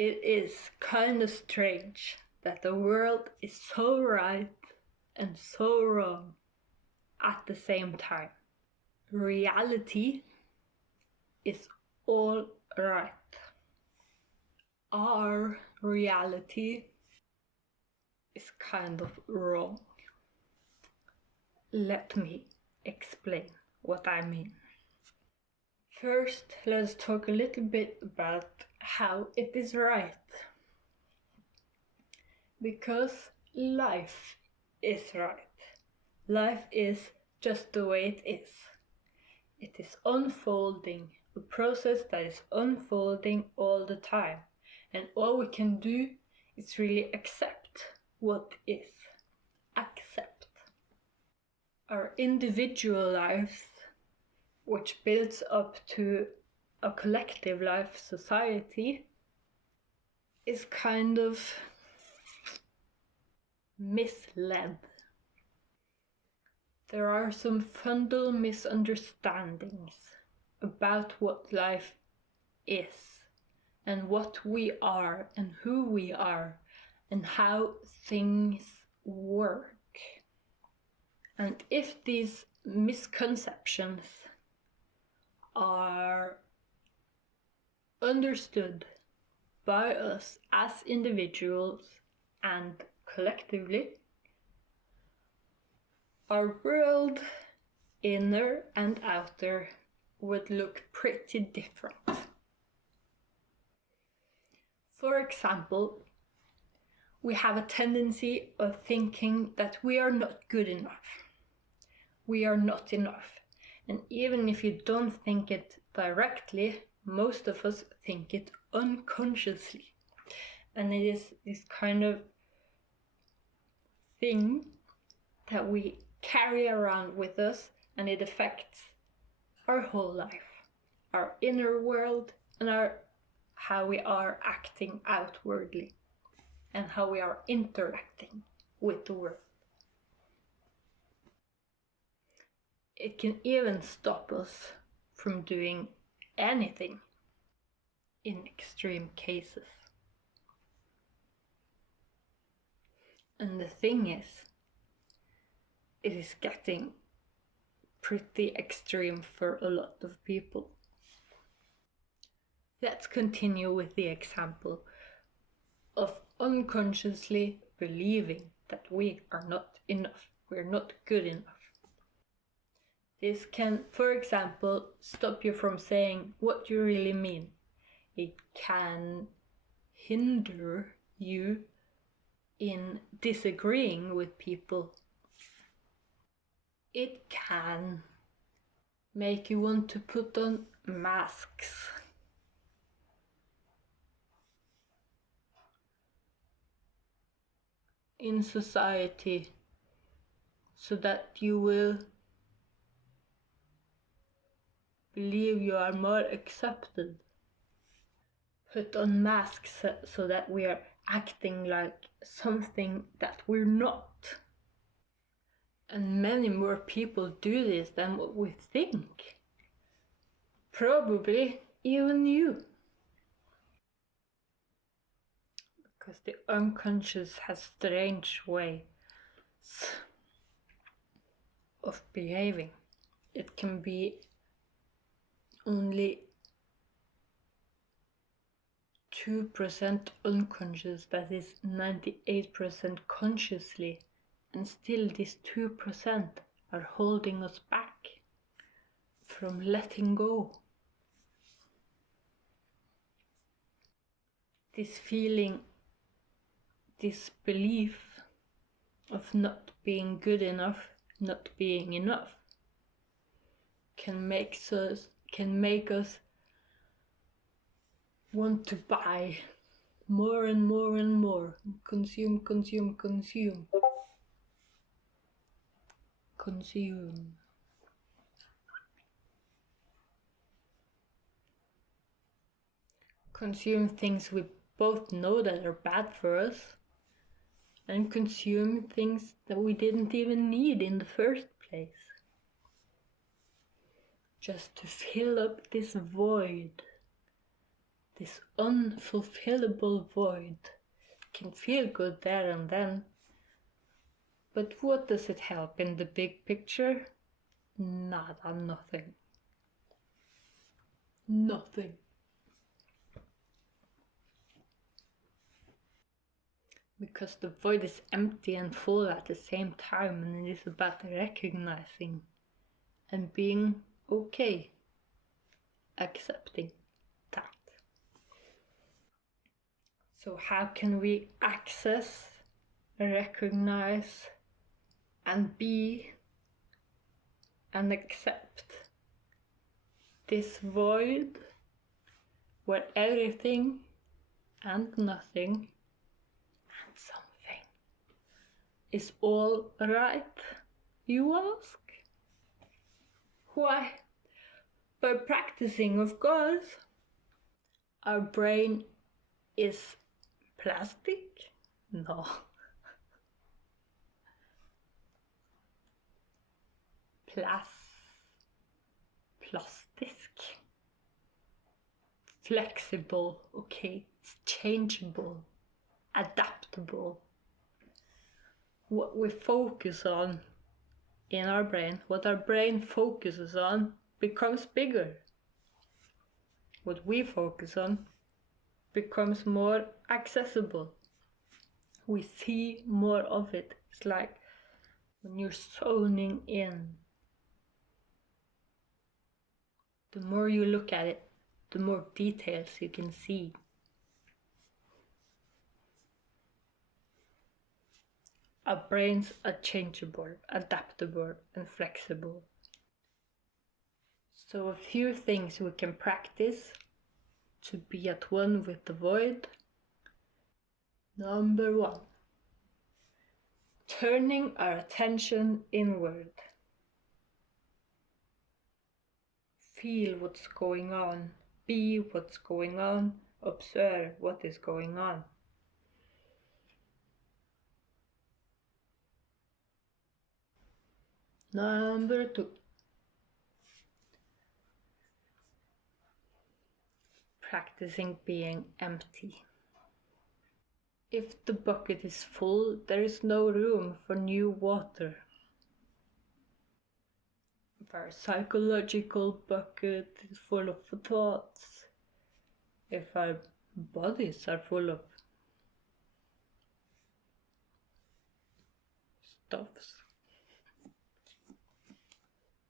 It is kind of strange that the world is so right and so wrong at the same time. Reality is all right. Our reality is kind of wrong. Let me explain what I mean. First, let's talk a little bit about how it is right. Because life is right. Life is just the way it is. It is unfolding, a process that is unfolding all the time. And all we can do is really accept what is. Accept. Our individual lives, which builds up to a collective life society, is kind of misled. There are some fundamental misunderstandings about what life is and what we are and who we are and how things work. And if these misconceptions are understood by us as individuals and collectively, our world, inner and outer, would look pretty different. For example, we have a tendency of thinking that we are not good enough. We are not enough. And even if you don't think it directly, most of us think it unconsciously. And it is this kind of thing that we carry around with us, and it affects our whole life, our inner world, and how we are acting outwardly, and how we are interacting with the world. It can even stop us from doing anything in extreme cases. And the thing is, it is getting pretty extreme for a lot of people. Let's continue with the example of unconsciously believing that we are not enough, we're not good enough. This can, for example, stop you from saying what you really mean. It can hinder you in disagreeing with people. It can make you want to put on masks. In society, so that you will believe you are more accepted. Put on masks so that we are acting like something that we're not. And many more people do this than what we think. Probably even you. Because the unconscious has strange ways of behaving. It can be only 2% unconscious, that is 98% consciously, and still this 2% are holding us back from letting go. This feeling, this belief of not being good enough, not being enough, can make us want to buy more and more and more. Consume. Consume. Consume things we both know that are bad for us, and consume things that we didn't even need in the first place. Just to fill up this void this unfulfillable void can feel good there and then, but what does it help in the big picture? Nada, nothing. Nothing. Because the void is empty and full at the same time, and it is about recognizing and being okay, accepting that. So how can we access, recognize, and be and accept this void where everything and nothing and something is all right, you ask? Why? By practicing, of course. Our brain is plastic? No. Plastic. Flexible, okay. It's changeable, adaptable. What we focus on in our brain, what our brain focuses on, becomes bigger. What we focus on becomes more accessible. We see more of it. It's like when you're zoning in. The more you look at it, the more details you can see. Our brains are changeable, adaptable, and flexible. So a few things we can practice to be at one with the void. Number 1. Turning our attention inward. Feel what's going on. Be what's going on. Observe what is going on. Number 2. Practicing being empty. If the bucket is full, there is no room for new water. If our psychological bucket is full of thoughts, if our bodies are full of stuffs,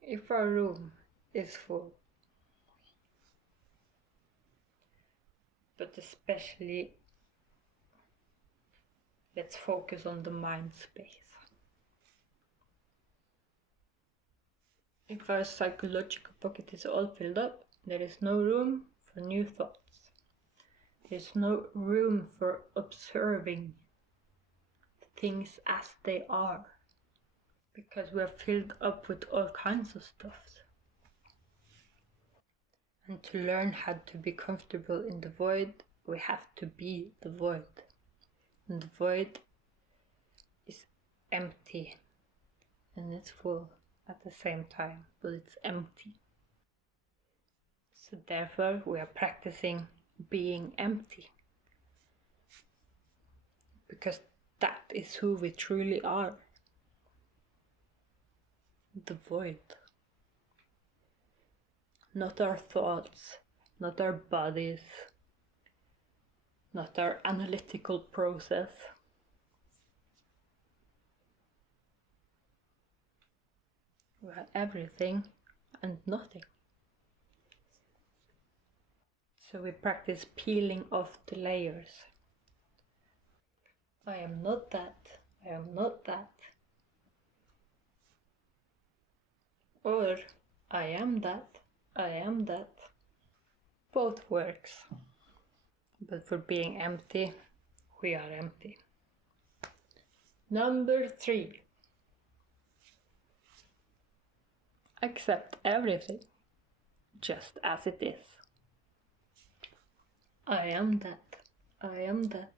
if our room is full, but especially let's focus on the mind space. If our psychological bucket is all filled up, there is no room for new thoughts. There's no room for observing things as they are, because we're filled up with all kinds of stuff. And to learn how to be comfortable in the void, we have to be the void. And the void is empty and it's full at the same time, but it's empty. So therefore we are practicing being empty, because that is who we truly are. The void. Not our thoughts, not our bodies, not our analytical process. We are everything and nothing. So we practice peeling off the layers. I am not that. I am not that. Or I am that. I am that. Both works. But for being empty, we are empty. Number 3. Accept everything just as it is. I am that. I am that.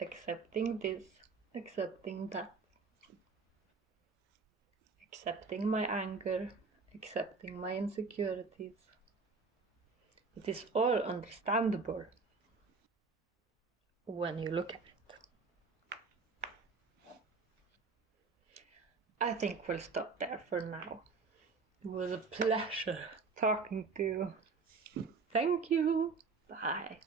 Accepting this, accepting that. Accepting my anger, accepting my insecurities. It is all understandable when you look at it. I think we'll stop there for now. It was a pleasure talking to you. Thank you. Bye.